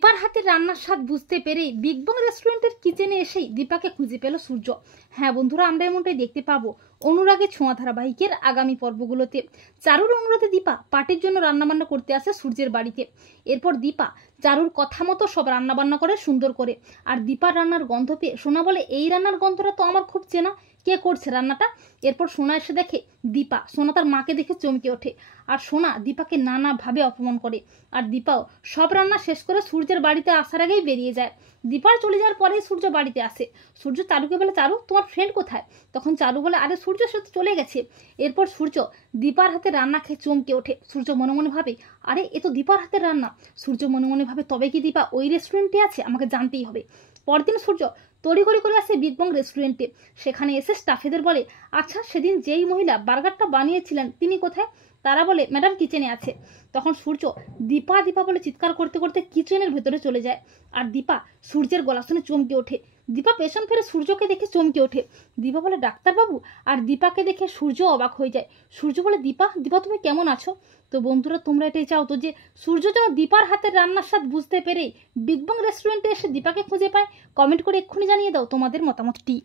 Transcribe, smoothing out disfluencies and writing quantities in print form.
দীপার হাতের রান্নার স্বাদ বুঝতে পেরে বিগ বং রেস্টুরেন্টের কিচেনে এসেই দীপাকে খুঁজে পেল সূর্য। হ্যাঁ বন্ধুরা, আমরা এমনটাই দেখতে পাবো অনুরাগের ছোঁয়া ধারাবাহিকের আগামী পর্বগুলোতে। চারুর অনুরোধে দীপা পার্টির জন্য রান্নাবান্না করতে আসে সূর্যের বাড়িতে। এরপর দীপা চারুর কথা মতো সব রান্নাবান্না করে সুন্দর করে। আর দীপার রান্নার গন্ধ পেয়ে সোনা বলে, এই রান্নার গন্ধটা তো আমার খুব চেনা, কে করছে রান্নাটা? এরপর সোনা এসে দেখে দীপা। সোনা তার মাকে দেখে চমকে ওঠে। আর সোনা দীপাকে নানাভাবে অপমান করে। আর দীপাও সব রান্না শেষ করে সূর্যের বাড়িতে আসার আগেই বেরিয়ে যায়। দীপার চলে যাওয়ার পরেই সূর্য বাড়িতে আসে। সূর্য চারুকে বলে, চারু তোমার ফ্রেন্ড কোথায়? তখন চারু বলে, আরে সূর্য সে তো চলে গেছে। এরপর সূর্য দীপার হাতে রান্না খেয়ে চমকে ওঠে। সূর্য মনে মনে ভাবে, আরে এ তো দীপার হাতের রান্না। সূর্য মনে মনে ভাবে, তবে কি দীপা ওই রেস্টুরেন্টে আছে? আমাকে জানতেই হবে। পরদিন সূর্য তড়িঘড়ি করে আসে বিগ বং রেস্টুরেন্টে। সেখানে এসে স্টাফেদের বলে, আচ্ছা সেদিন যেই মহিলা বার্গারটা বানিয়েছিলেন তিনি কোথায়? তারা বলে, ম্যাডাম কিচেনে আছে। তখন সূর্য দীপা দীপা বলে চিৎকার করতে করতে কিচেনের ভেতরে চলে যায়। আর দীপা সূর্যের গলা শুনে চমকে ওঠে। দীপা পেছন ফিরে সূর্যকে দেখে চমকে ওঠে। দীপা বলে, ডাক্তারবাবু? আর দীপাকে দেখে সূর্য অবাক হয়ে যায়। সূর্য বলে, দীপা দীপা তুমি কেমন আছো? তো বন্ধুরা, তোমরা এটাই চাও তো যে সূর্য যেন দীপার হাতের রান্নার স্বাদ বুঝতে পেরে বিগ বং রেস্টুরেন্টে এসে দীপাকে খুঁজে পায়? কমেন্ট করে এক্ষুনি জানিয়ে দাও তোমাদের মতামতটি।